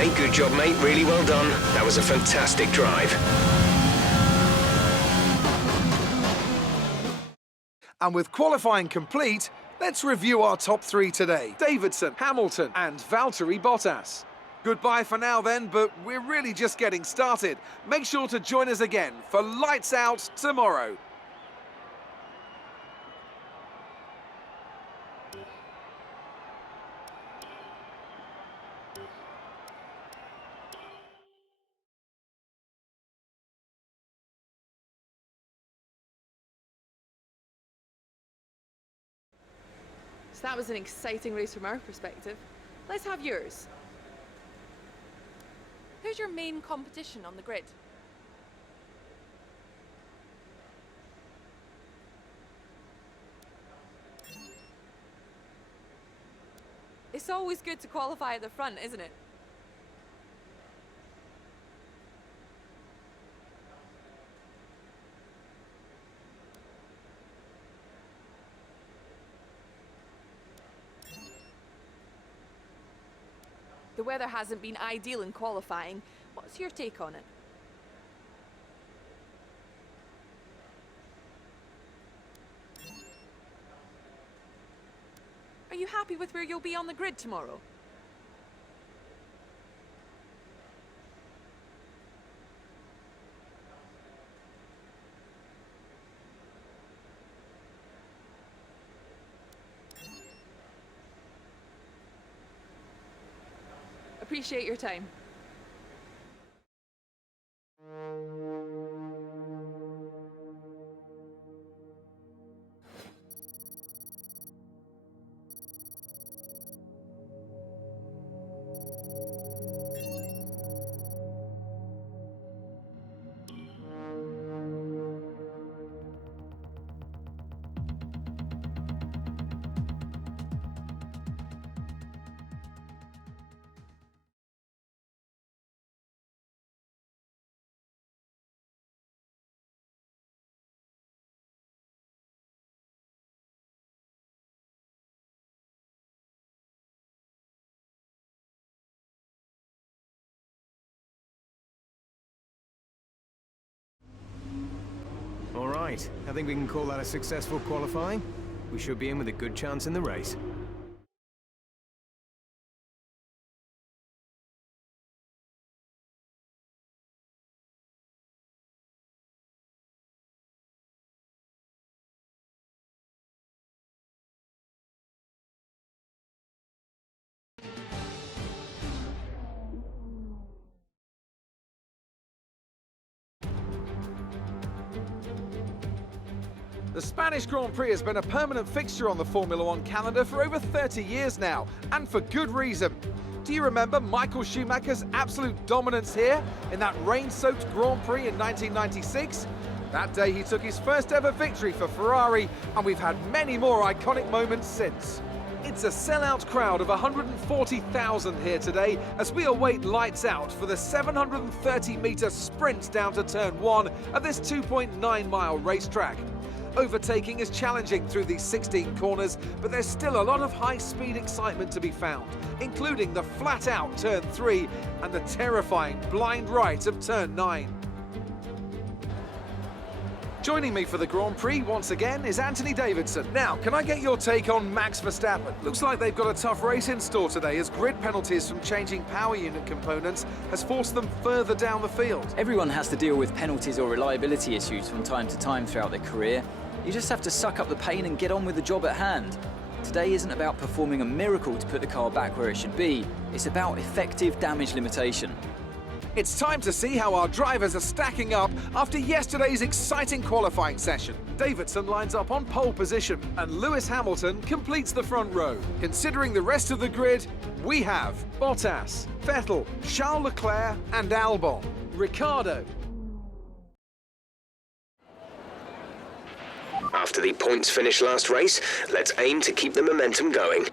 Okay, good job, mate. Really well done. That was a fantastic drive. And with qualifying complete, let's review our top three today. Davidson, Hamilton and Valtteri Bottas. Goodbye for now then, but we're really just getting started. Make sure to join us again for Lights Out tomorrow. So that was an exciting race from our perspective. Let's have yours. Who's your main competition on the grid? It's always good to qualify at the front, isn't it? The weather hasn't been ideal in qualifying. What's your take on it? Are you happy with where you'll be on the grid tomorrow? Appreciate your time. All right, I think we can call that a successful qualifying. We should be in with a good chance in the race. The Spanish Grand Prix has been a permanent fixture on the Formula One calendar for over 30 years now, and for good reason. Do you remember Michael Schumacher's absolute dominance here in that rain-soaked Grand Prix in 1996? That day he took his first ever victory for Ferrari, and we've had many more iconic moments since. It's a sellout crowd of 140,000 here today as we await lights out for the 730-metre sprint down to turn 1 at this 2.9-mile racetrack. Overtaking is challenging through these 16 corners, but there's still a lot of high-speed excitement to be found, including the flat-out turn 3 and the terrifying blind right of turn 9. Joining me for the Grand Prix once again is Anthony Davidson. Now, can I get your take on Max Verstappen? Looks like they've got a tough race in store today as grid penalties from changing power unit components has forced them further down the field. Everyone has to deal with penalties or reliability issues from time to time throughout their career. You just have to suck up the pain and get on with the job at hand. Today isn't about performing a miracle to put the car back where it should be. It's about effective damage limitation. It's time to see how our drivers are stacking up after yesterday's exciting qualifying session. Davidson lines up on pole position and Lewis Hamilton completes the front row. Considering the rest of the grid, we have Bottas, Vettel, Charles Leclerc and Albon, Ricciardo. After the points finish last race, let's aim to keep the momentum going.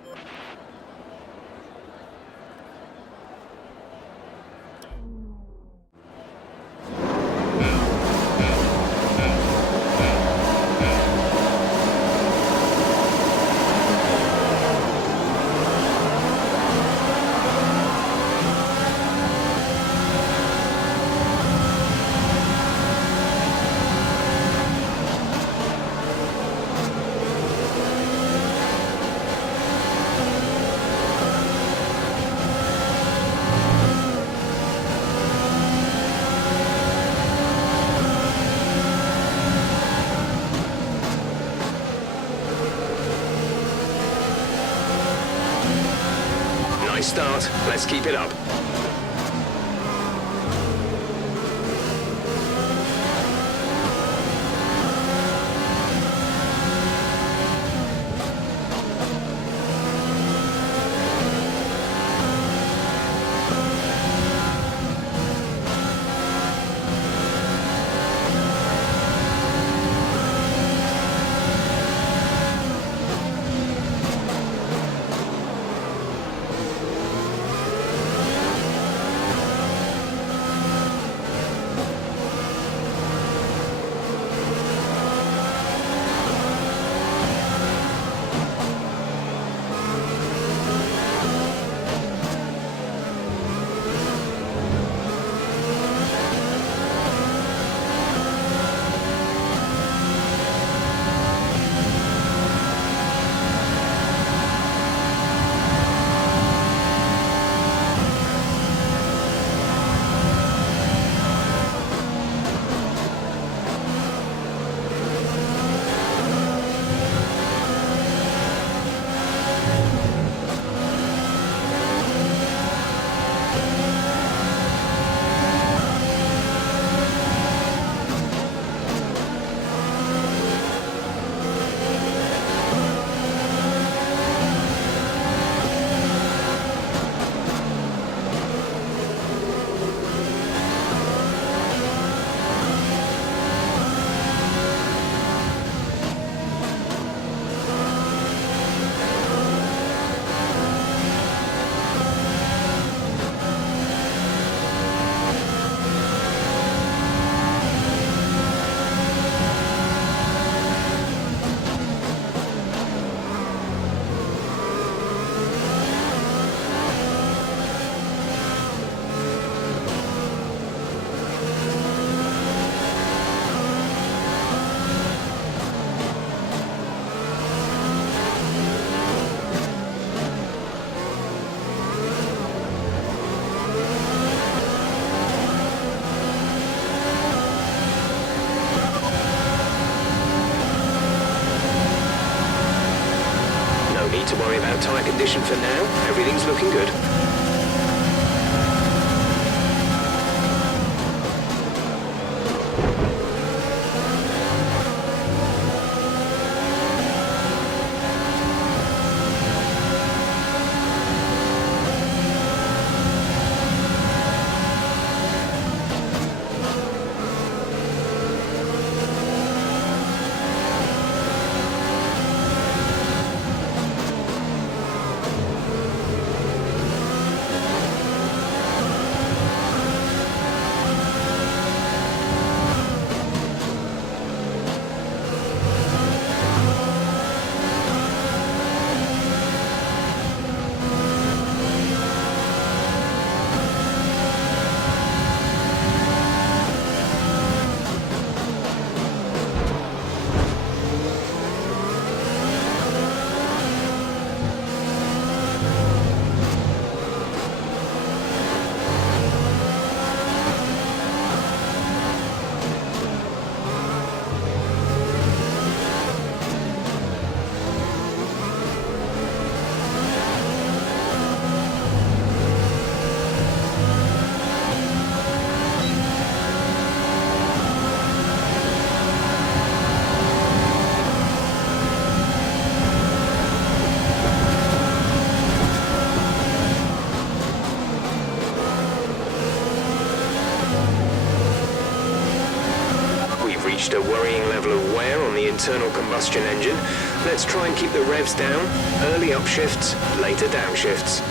start. Let's keep it up. To worry about tyre condition for now. Everything's looking good. Reached a worrying level of wear on the internal combustion engine. Let's try and keep the revs down. Early upshifts, later downshifts.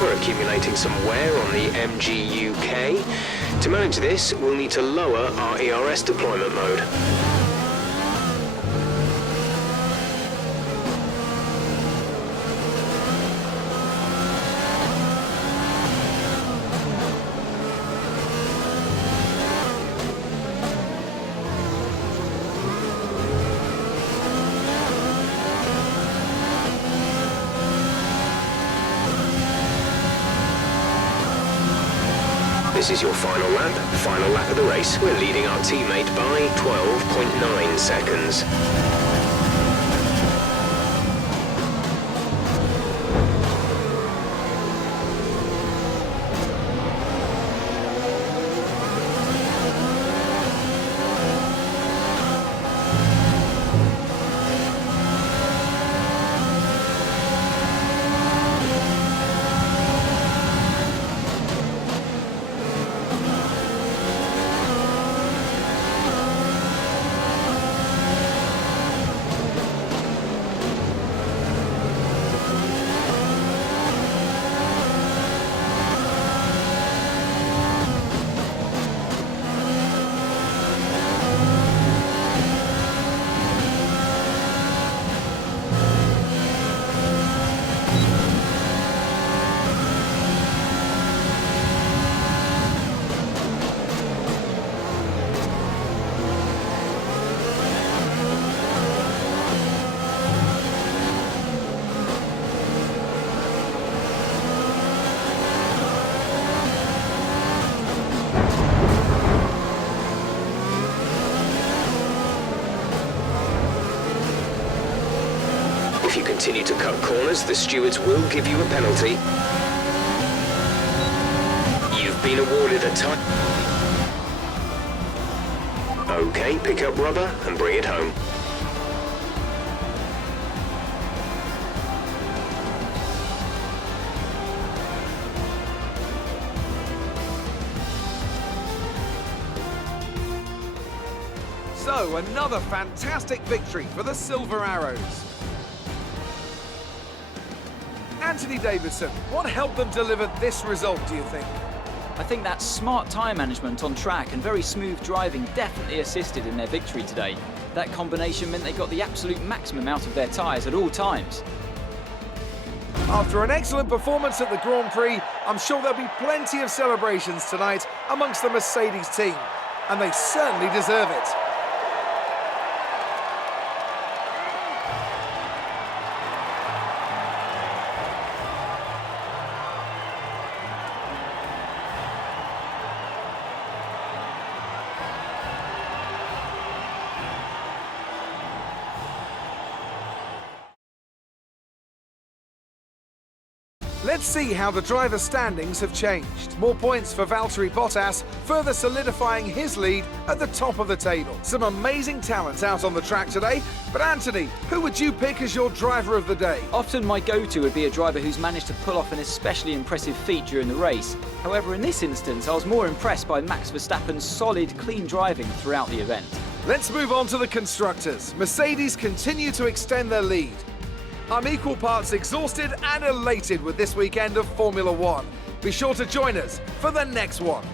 We're accumulating some wear on the 𝐺𝙀𝘾. To manage this, we'll need to lower our ERS deployment mode. This is your final lap of the race. We're leading our teammate by 12.9 seconds. If you continue to cut corners, the stewards will give you a penalty. You've been awarded a time. Okay, pick up rubber and bring it home. So, another fantastic victory for the Silver Arrows. Anthony Davidson, what helped them deliver this result, do you think? I think that smart tyre management on track and very smooth driving definitely assisted in their victory today. That combination meant they got the absolute maximum out of their tyres at all times. After an excellent performance at the Grand Prix, I'm sure there'll be plenty of celebrations tonight amongst the Mercedes team, and they certainly deserve it. Let's see how the driver standings have changed. More points for Valtteri Bottas, further solidifying his lead at the top of the table. Some amazing talent out on the track today, but Anthony, who would you pick as your driver of the day? Often my go-to would be a driver who's managed to pull off an especially impressive feat during the race. However, in this instance, I was more impressed by Max Verstappen's solid, clean driving throughout the event. Let's move on to the constructors. Mercedes continue to extend their lead. I'm equal parts exhausted and elated with this weekend of Formula One. Be sure to join us for the next one.